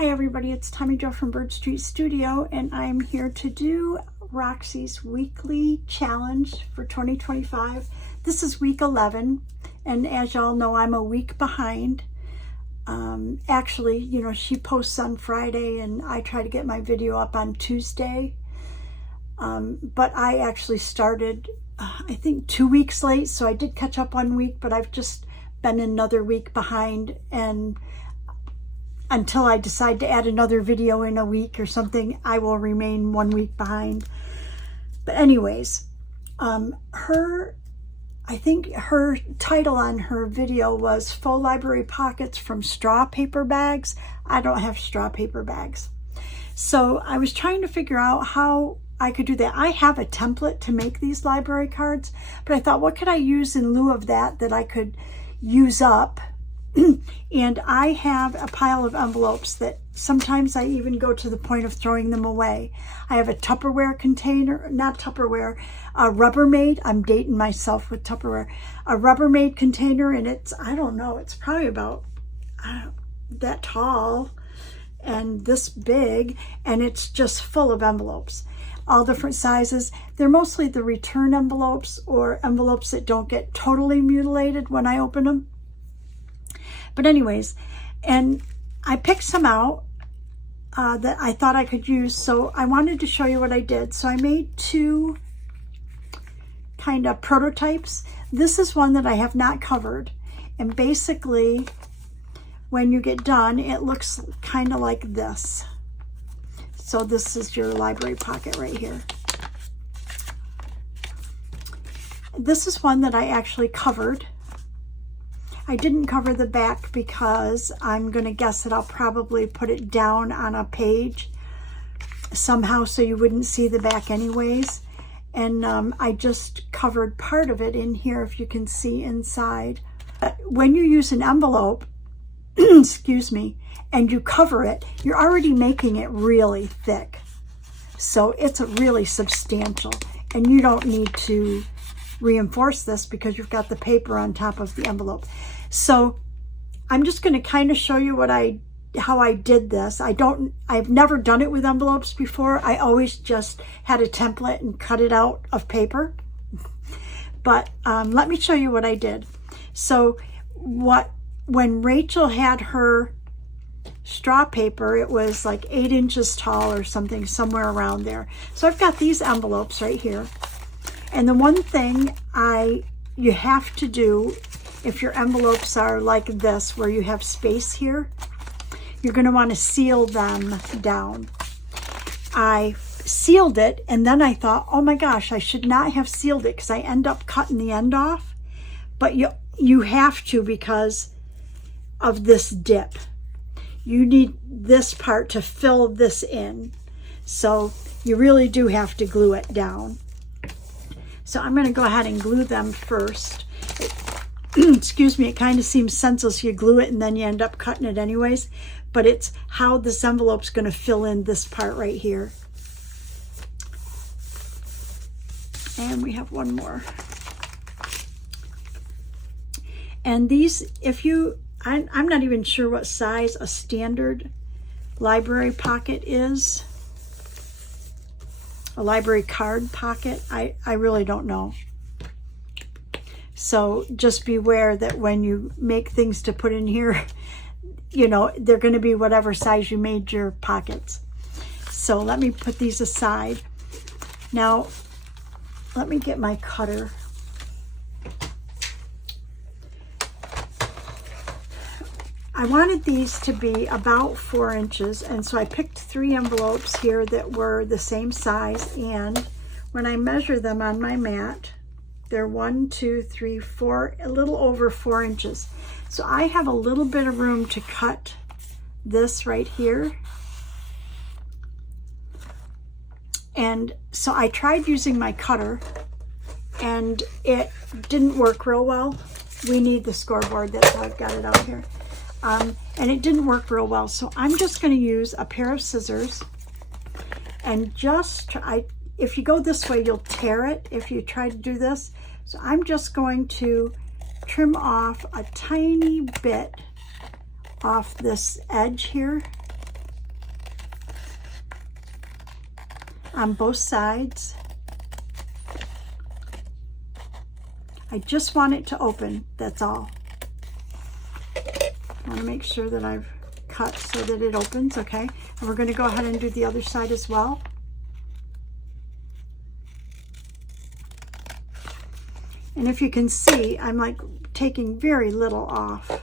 Hi everybody, it's Tommy Jo from Bird Street Studio, and I'm here to do Roxy's weekly challenge for 2025. This is week 11, and as y'all know, I'm a week behind. Actually, you know, she posts on Friday and I try to get my video up on Tuesday. But I actually started, I think 2 weeks late, so I did catch up 1 week, but I've just been another week behind, and until I decide to add another video in a week or something, I will remain 1 week behind. But anyways, I think her title on her video was Faux Library Pockets from Straw Paper Bags. I don't have straw paper bags. So I was trying to figure out how I could do that. I have a template to make these library cards, but I thought, what could I use in lieu of that I could use up? And I have a pile of envelopes that sometimes I even go to the point of throwing them away. I have a Tupperware container, not Tupperware, a Rubbermaid. I'm dating myself with Tupperware. A Rubbermaid container, and it's, I don't know, it's probably about that tall and this big, and it's just full of envelopes. All different sizes. They're mostly the return envelopes or envelopes that don't get totally mutilated when I open them. But anyways, and I picked some out that I thought I could use, so I wanted to show you what I did. So I made two kind of prototypes. This is one that I have not covered, and basically when you get done, it looks kind of like this. So this is your library pocket right here. This is one that I actually covered. I didn't cover the back because I'm going to guess that I'll probably put it down on a page somehow so you wouldn't see the back anyways. And I just covered part of it in here, if you can see inside. When you use an envelope, excuse me, and you cover it, you're already making it really thick. So it's really substantial, and you don't need to reinforce this because you've got the paper on top of the envelope. So I'm just going to kind of show you how I did this. I've never done it with envelopes before. I always just had a template and cut it out of paper. But let me show you what I did. So when Rachel had her straw paper, it was like 8 inches tall or something, somewhere around there. So I've got these envelopes right here. And the one thing you have to do, if your envelopes are like this, where you have space here, you're going to want to seal them down. I sealed it, and then I thought, oh my gosh, I should not have sealed it because I end up cutting the end off. But you have to, because of this dip. You need this part to fill this in. So you really do have to glue it down. So I'm going to go ahead and glue them first. Excuse me, it kind of seems senseless. You glue it and then you end up cutting it anyways. But it's how this envelope's going to fill in this part right here. And we have one more. And these, I'm not even sure what size a standard library pocket is. A library card pocket, I really don't know. So just beware that when you make things to put in here, you know, they're going to be whatever size you made your pockets. So let me put these aside. Now, let me get my cutter. I wanted these to be about 4 inches, and so I picked 3 envelopes here that were the same size, and when I measure them on my mat, they're 1, 2, 3, 4, a little over 4 inches. So I have a little bit of room to cut this right here. And so I tried using my cutter, and it didn't work real well. We need the scoreboard, that's how I've got it out here. And it didn't work real well. So I'm just going to use a pair of scissors and just try. If you go this way, you'll tear it if you try to do this. So I'm just going to trim off a tiny bit off this edge here. on both sides. I just want it to open, that's all. I want to make sure that I've cut so that it opens, okay? And we're going to go ahead and do the other side as well. And if you can see, I'm like taking very little off.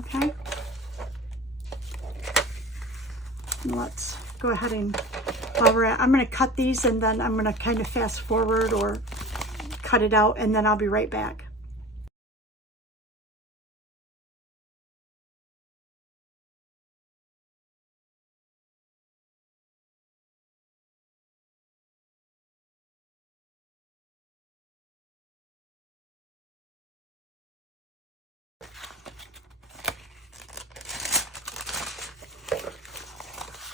Okay. And let's go ahead and, while we're at, I'm going to cut these and then I'm going to kind of fast forward or cut it out, and then I'll be right back.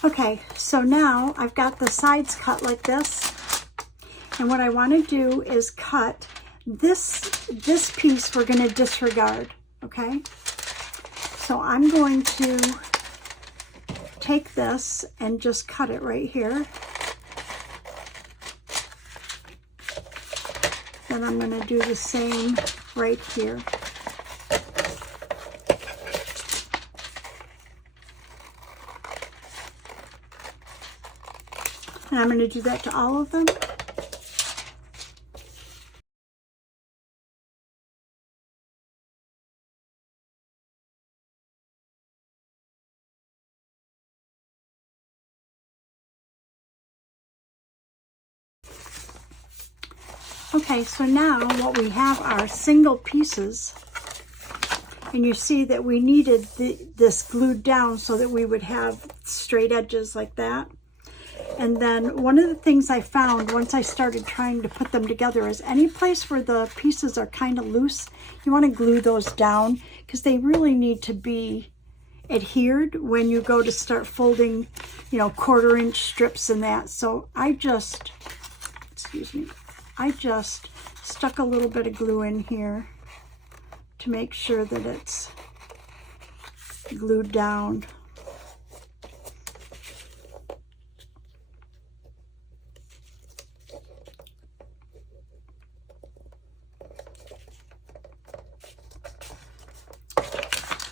Okay, so now I've got the sides cut like this, and what I want to do is cut this piece we're going to disregard, okay? So I'm going to take this and just cut it right here. Then I'm going to do the same right here. And I'm going to do that to all of them. Okay, so now what we have are single pieces. And you see that we needed this glued down so that we would have straight edges like that. And then one of the things I found once I started trying to put them together is any place where the pieces are kind of loose, you want to glue those down because they really need to be adhered when you go to start folding, you know, 1/4 inch strips and that. So I just stuck a little bit of glue in here to make sure that it's glued down.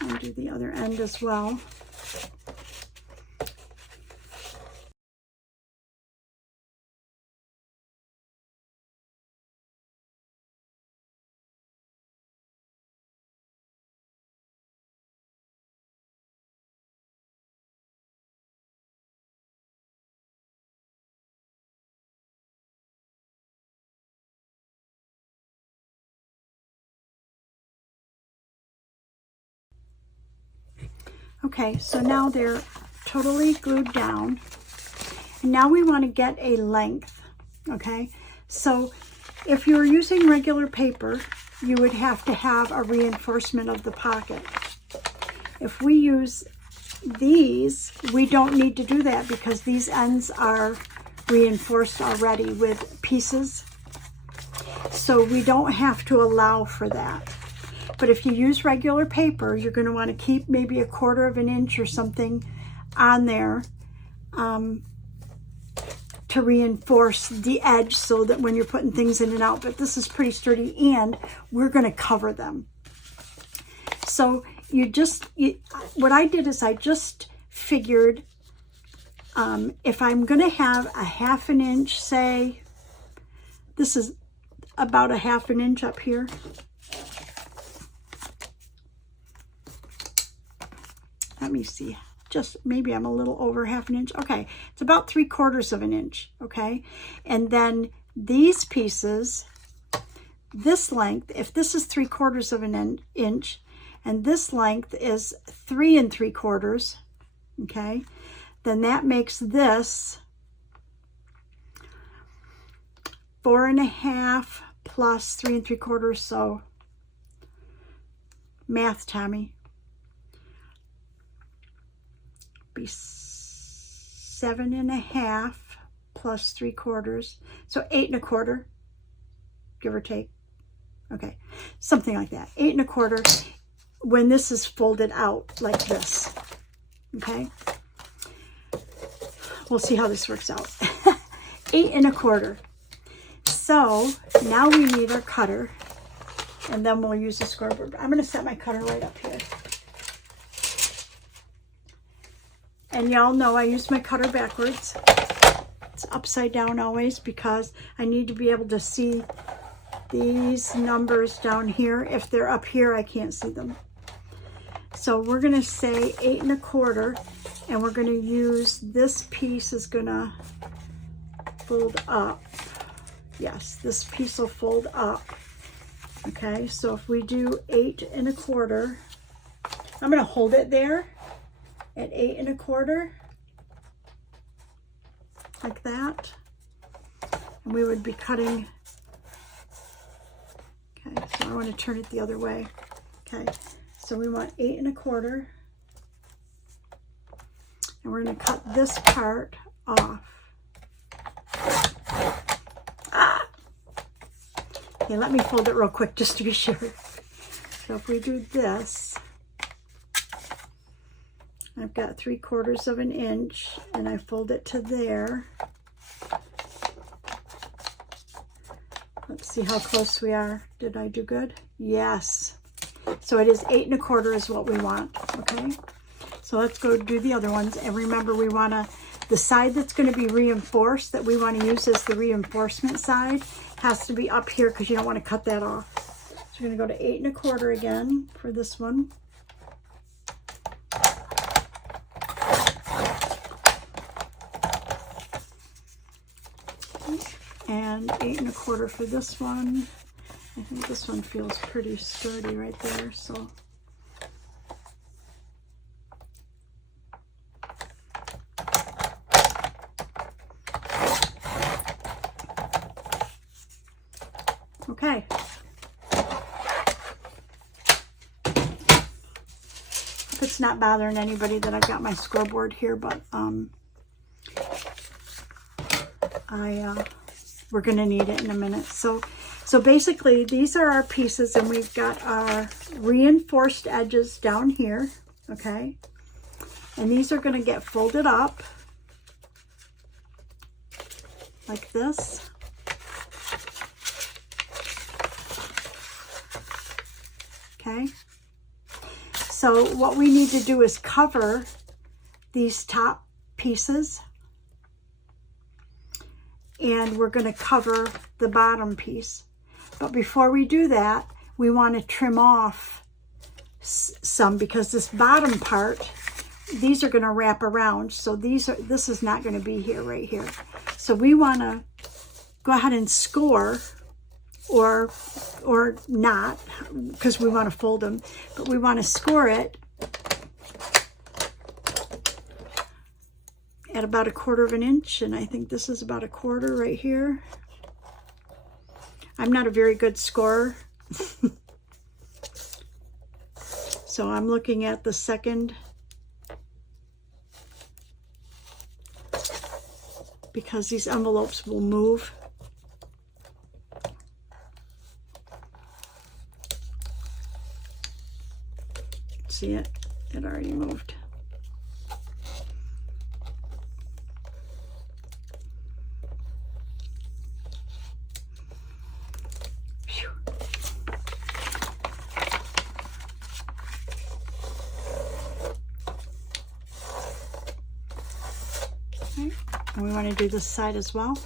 I'll do the other end as well. Okay, so now they're totally glued down. And now we want to get a length, okay? So if you're using regular paper, you would have to have a reinforcement of the pocket. If we use these, we don't need to do that because these ends are reinforced already with pieces. So we don't have to allow for that. But if you use regular paper, you're going to want to keep maybe 1/4 inch or something on there to reinforce the edge so that when you're putting things in and out. But this is pretty sturdy and we're going to cover them. So what I did is I just figured if I'm going to have a 1/2 inch, say, this is about a 1/2 inch up here. Let me see, just maybe I'm a little over 1/2 inch. Okay, it's about 3/4 inch, okay? And then these pieces, this length, if this is 3/4 inch, and this length is 3 3/4, okay? Then that makes this 4 1/2 plus 3 3/4, so math, Tommy. Be 7 1/2 plus 3/4, so 8 1/4. give or take. Okay, something like that. 8 1/4 when this is folded out like this. Okay, we'll see how this works out. 8 1/4. So now we need our cutter, and then we'll use the scoreboard. I'm going to set my cutter right up here. And y'all know I use my cutter backwards. It's upside down always because I need to be able to see these numbers down here. If they're up here, I can't see them. So we're going to say 8 1/4, and we're going to use this piece is going to fold up. Yes, this piece will fold up. Okay, so if we do 8 1/4, I'm going to hold it there at 8 1/4, like that. And we would be cutting. Okay, so I want to turn it the other way. Okay, so we want 8 1/4, and we're going to cut this part off. Okay, let me fold it real quick just to be sure. So if we do this, I've got 3/4 of an inch, and I fold it to there. Let's see how close we are. Did I do good? Yes. So it is 8 1/4 is what we want. Okay. So let's go do the other ones. And remember, we want to, the side that's going to be reinforced that we want to use as the reinforcement side has to be up here because you don't want to cut that off. So we're going to go to 8 1/4 again for this one. And 8 1/4 for this one. I think this one feels pretty sturdy right there. So okay. If it's not bothering anybody that I've got my scoreboard here, but we're going to need it in a minute. So basically these are our pieces, and we've got our reinforced edges down here, okay? And these are going to get folded up like this. Okay? So what we need to do is cover these top pieces, and we're going to cover the bottom piece. But before we do that, we want to trim off some, because this bottom part, these are going to wrap around. So this is not going to be here, right here. So we want to go ahead and score, or not, because we want to fold them, but we want to score it at about 1/4 of an inch, and I think this is about 1/4 right here. I'm not a very good scorer, so I'm looking at the second, because these envelopes will move. See it? It already moved. Phew. Okay. And we want to do this side as well.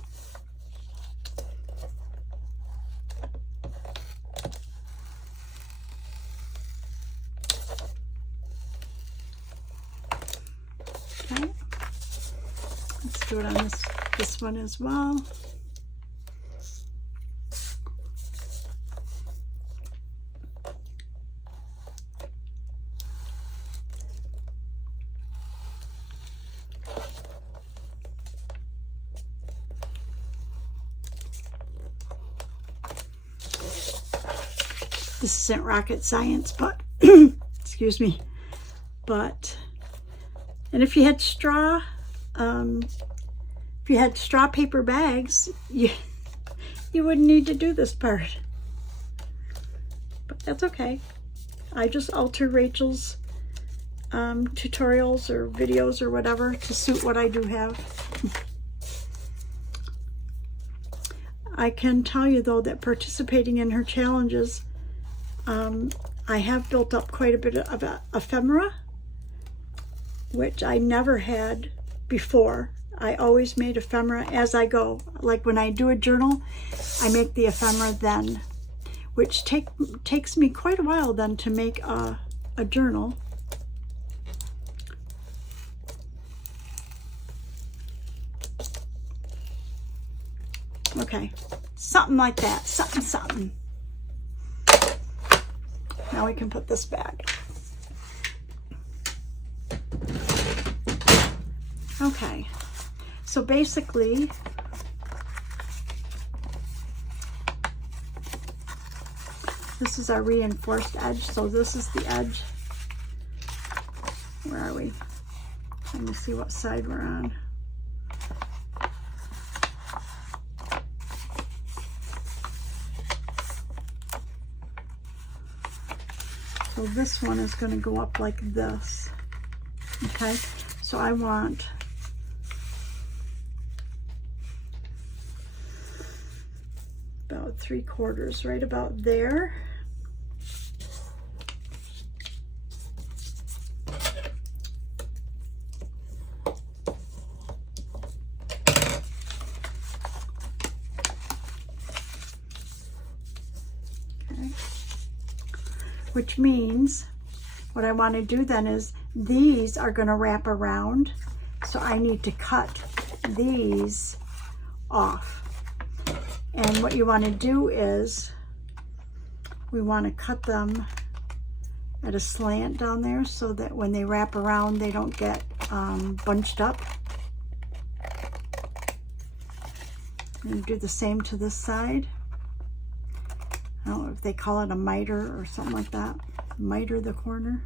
Do it on this one as well. This isn't rocket science, but excuse me. But, and if you had straw, if you had straw paper bags, you you wouldn't need to do this part. But that's okay. I just alter Rachel's tutorials or videos or whatever to suit what I do have. I can tell you though that participating in her challenges, I have built up quite a bit of ephemera, which I never had before. I always made ephemera as I go. Like when I do a journal, I make the ephemera then, which takes me quite a while then to make a journal. Okay, something like that, something. Now we can put this back. Okay, so basically, this is our reinforced edge. So this is the edge. Where are we? Let me see what side we're on. So this one is going to go up like this. Okay, so I want about 3/4, right about there. Which means what I want to do then is these are going to wrap around, so I need to cut these off. And what you want to do is we want to cut them at a slant down there so that when they wrap around they don't get bunched up. And do the same to this side. I don't know if they call it a miter or something like that. Miter the corner.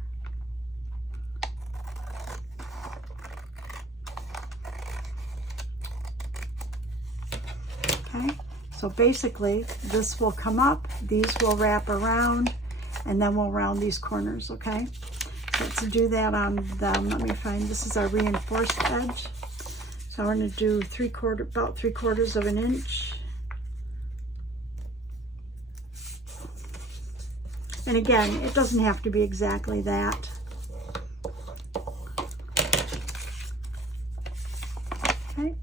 Okay, so basically this will come up, these will wrap around, and then we'll round these corners, okay? So let's do that on them. Let me find, this is our reinforced edge. So I'm going to do about 3/4 of an inch. And again, it doesn't have to be exactly that. Okay.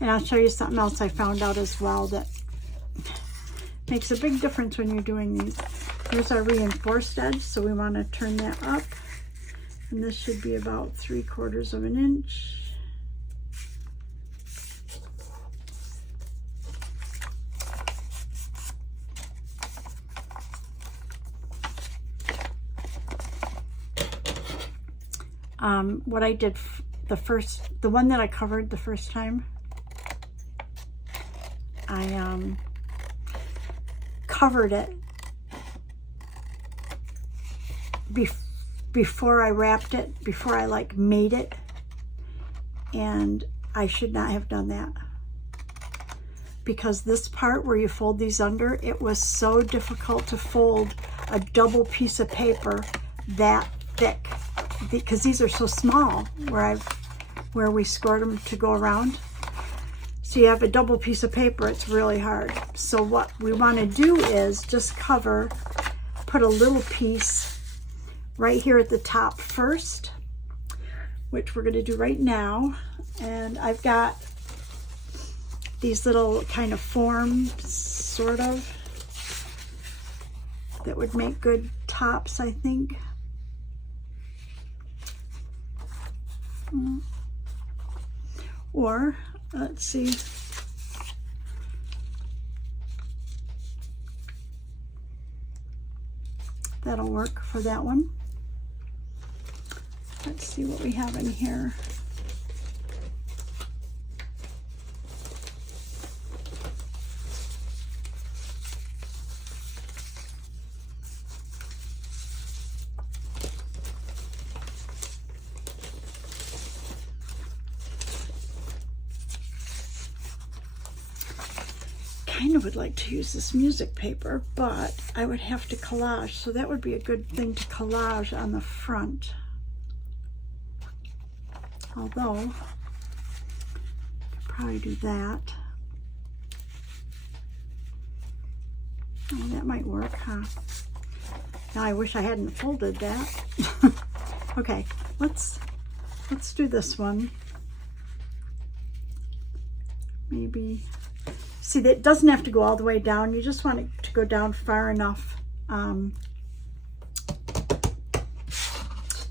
And I'll show you something else I found out as well that makes a big difference when you're doing these. Here's our reinforced edge, so we want to turn that up. And this should be about 3/4 of an inch. What I did, the one that I covered the first time, I covered it before I wrapped it, before I like made it, and I should not have done that, because this part where you fold these under, it was so difficult to fold a double piece of paper that thick, because these are so small where we scored them to go around. So you have a double piece of paper, it's really hard. So what we want to do is just put a little piece right here at the top first, which we're going to do right now. And I've got these little kind of forms, sort of, that would make good tops, I think. Or, let's see, that'll work for that one. Let's see what we have in here. Kind of would like to use this music paper, but I would have to collage, so that would be a good thing to collage on the front. Although, I could probably do that. Oh, that might work, huh? Now I wish I hadn't folded that. Okay, let's do this one. Maybe. See, that doesn't have to go all the way down. You just want it to go down far enough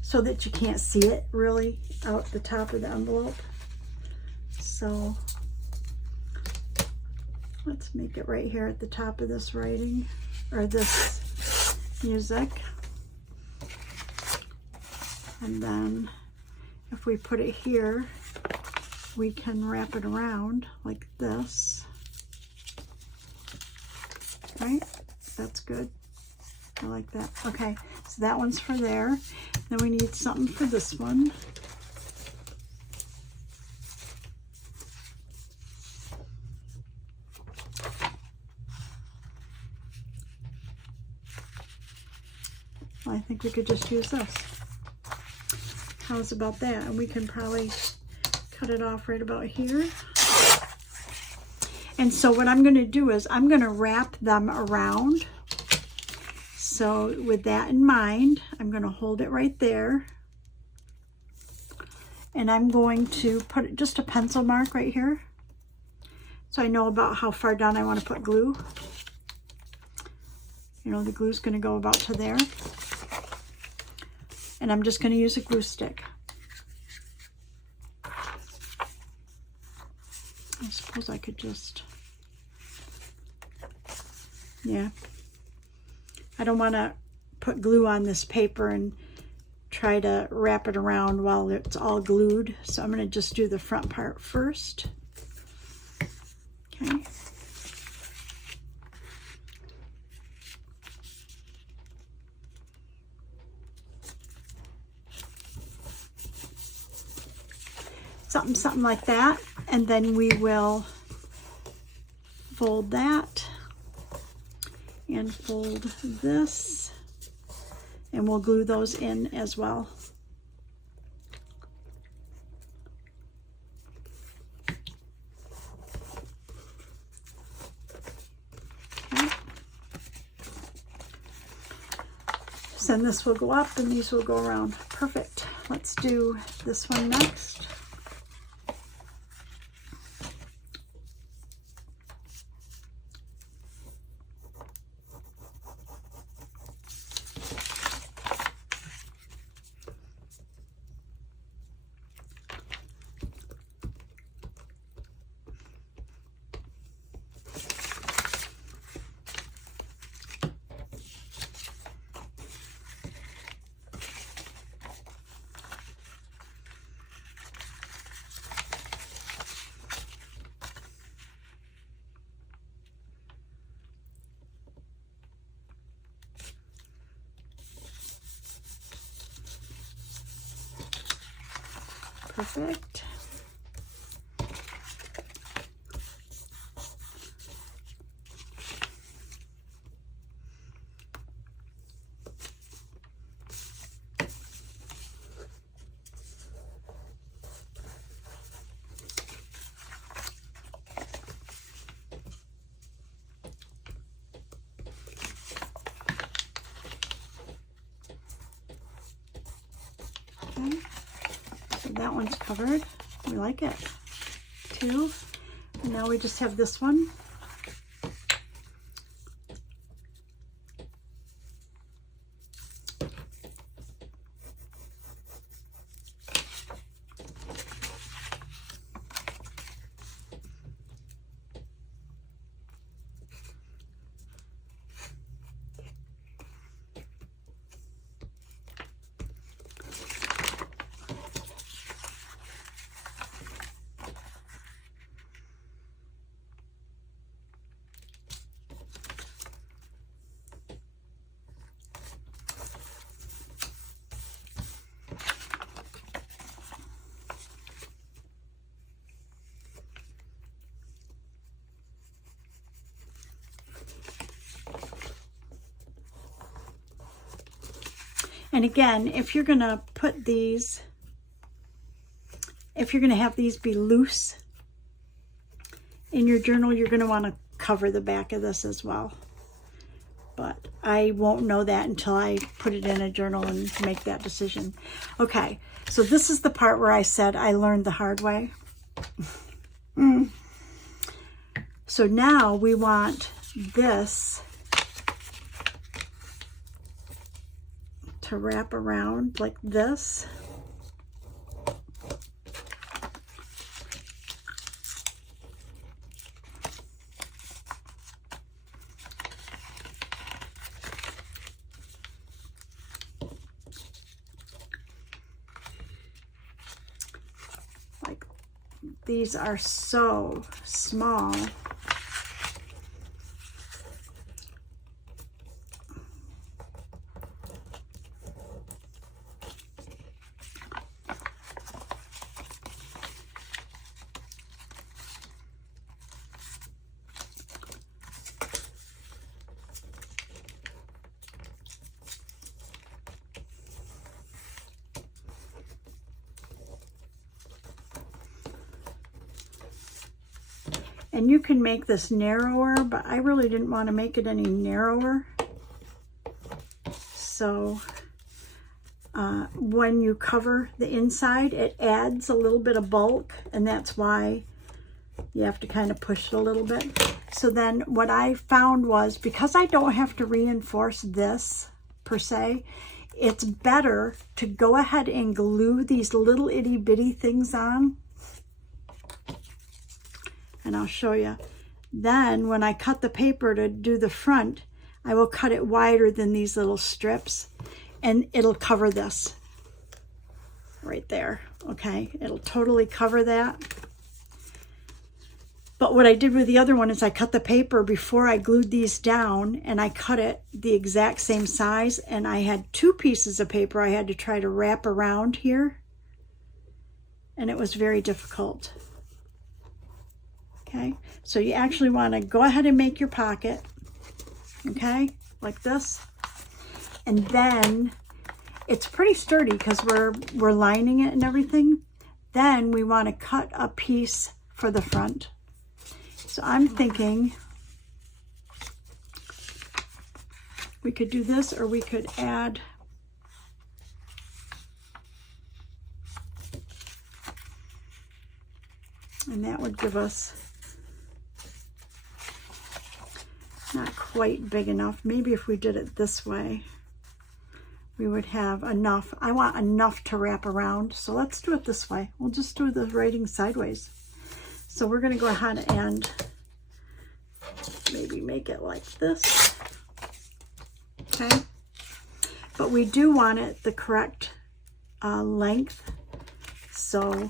so that you can't see it really out the top of the envelope. So let's make it right here at the top of this writing, or this music. And then if we put it here, we can wrap it around like this. Right? That's good. I like that. Okay, so that one's for there. Then we need something for this one. Well, I think we could just use this. How's about that? And we can probably cut it off right about here. And so what I'm going to do is I'm going to wrap them around. So with that in mind, I'm going to hold it right there. And I'm going to put just a pencil mark right here, so I know about how far down I want to put glue. You know, the glue's going to go about to there. And I'm just going to use a glue stick. I suppose I could just, yeah. I don't want to put glue on this paper and try to wrap it around while it's all glued. So I'm going to just do the front part first. Okay. Something like that. And then we will fold that and fold this, and we'll glue those in as well. Okay. So then this will go up and these will go around. Perfect. Let's do this one next. Perfect. Okay. That one's covered. We like it. Two. And now we just have this one. And again, if you're going to put these, if you're going to have these be loose in your journal, you're going to want to cover the back of this as well. But I won't know that until I put it in a journal and make that decision. Okay, so this is the part where I said I learned the hard way. So now we want this to wrap around like this. Like, these are so small. And you can make this narrower, but I really didn't want to make it any narrower. So when you cover the inside, it adds a little bit of bulk, and that's why you have to kind of push it a little bit. So then what I found was, because I don't have to reinforce this per se, it's better to go ahead and glue these little itty bitty things on. And I'll show you. Then when I cut the paper to do the front, I will cut it wider than these little strips, and it'll cover this right there. Okay, it'll totally cover that. But what I did with the other one is I cut the paper before I glued these down, and I cut it the exact same size, and I had 2 pieces of paper I had to try to wrap around here, and it was very difficult. Okay, so you actually want to go ahead and make your pocket, okay, like this. And then it's pretty sturdy because we're lining it and everything. Then we want to cut a piece for the front. So I'm thinking we could do this, or we could add and that would give us not quite big enough. Maybe if we did it this way, we would have enough. I want enough to wrap around, so let's do it this way. We'll just do the writing sideways. So we're going to go ahead and maybe make it like this. Okay, but we do want it the correct length, so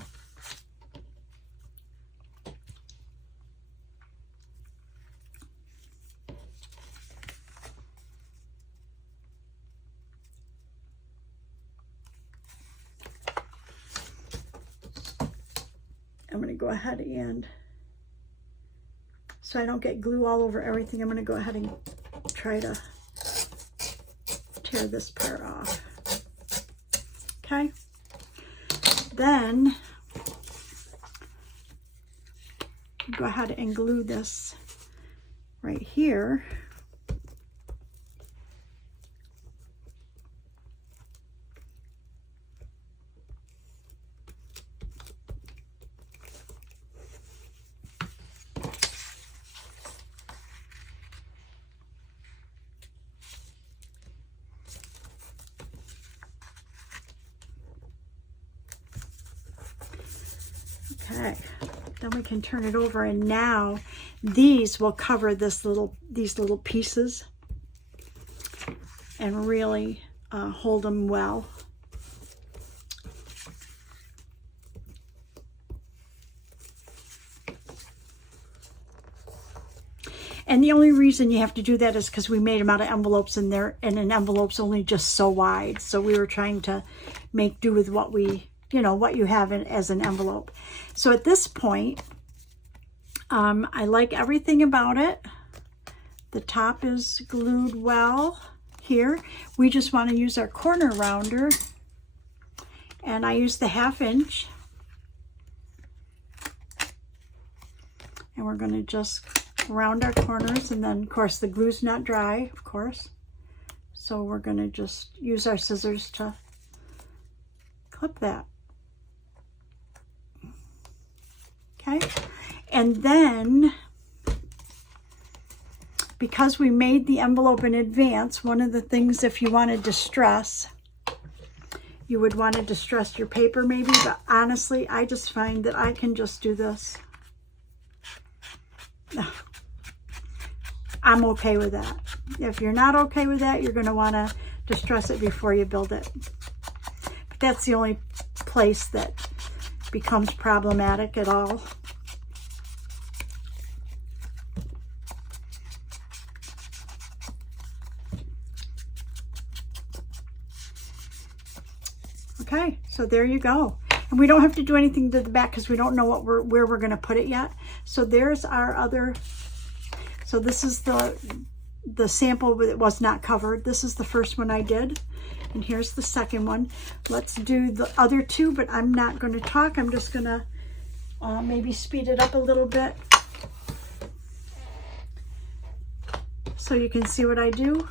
I'm going to go ahead and, so I don't get glue all over everything, I'm going to go ahead and try to tear this part off. Okay. Then go ahead and glue this right here. Okay, then we can turn it over, and now these will cover these little pieces and really hold them well. And the only reason you have to do that is because we made them out of envelopes, and an envelope's only just so wide. So we were trying to make do with what we, what you have as an envelope. So at this point, I like everything about it. The top is glued well here, we just want to use our corner rounder, and I use the 1/2 inch, and we're going to just round our corners, and then of course the glue's not dry, of course, so we're going to just use our scissors to clip that. Okay, and then because we made the envelope in advance, one of the things, if you want to distress, you would want to distress your paper maybe, but honestly, I just find that I can just do this. I'm okay with that. If you're not okay with that, you're going to want to distress it before you build it. But that's the only place that becomes problematic at all. Okay, so there you go. And we don't have to do anything to the back because we don't know where we're going to put it yet. So there's our other, so this is the sample that was not covered. This is the first one I did. And here's the second one. Let's do the other two, but I'm not going to talk. I'm just going to maybe speed it up a little bit so you can see what I do.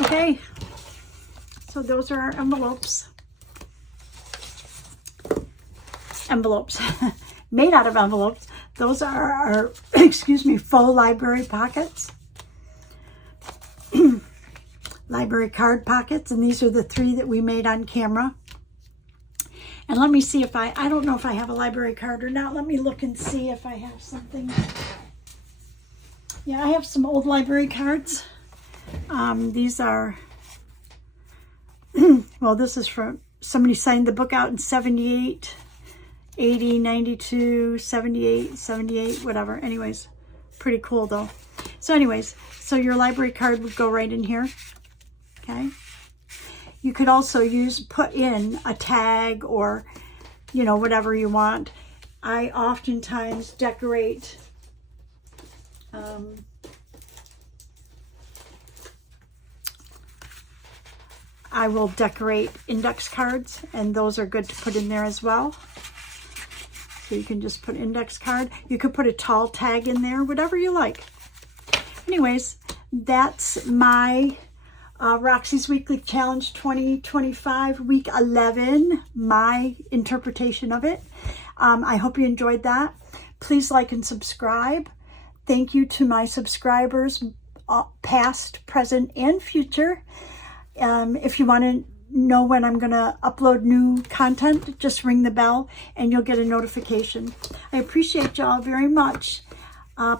Okay, so those are our envelopes. Envelopes, made out of envelopes. Those are our, excuse me, faux library pockets. Library card pockets, and these are the 3 that we made on camera. And let me see if I don't know if I have a library card or not. Let me look and see if I have something. Yeah, I have some old library cards. These are, well, this is from, somebody signed the book out in 78, 80, 92, 78, 78, whatever. Anyways, pretty cool though. So anyways, so your library card would go right in here, okay? You could also put in a tag or, you know, whatever you want. I oftentimes decorate I will decorate index cards, and those are good to put in there as well. So you can just put index card. You could put a tall tag in there, whatever you like. Anyways, that's my Roxy's Weekly Challenge 2025, week 11, my interpretation of it. I hope you enjoyed that. Please like and subscribe. Thank you to my subscribers, past, present, and future. If you want to know when I'm going to upload new content, just ring the bell and you'll get a notification. I appreciate y'all very much.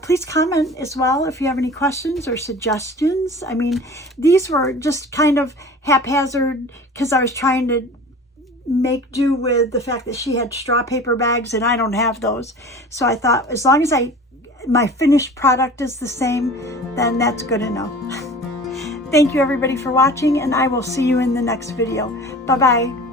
Please comment as well if you have any questions or suggestions. I mean, these were just kind of haphazard because I was trying to make do with the fact that she had straw paper bags and I don't have those. So I thought as long as my finished product is the same, then that's good enough. Thank you everybody for watching, and I will see you in the next video. Bye-bye.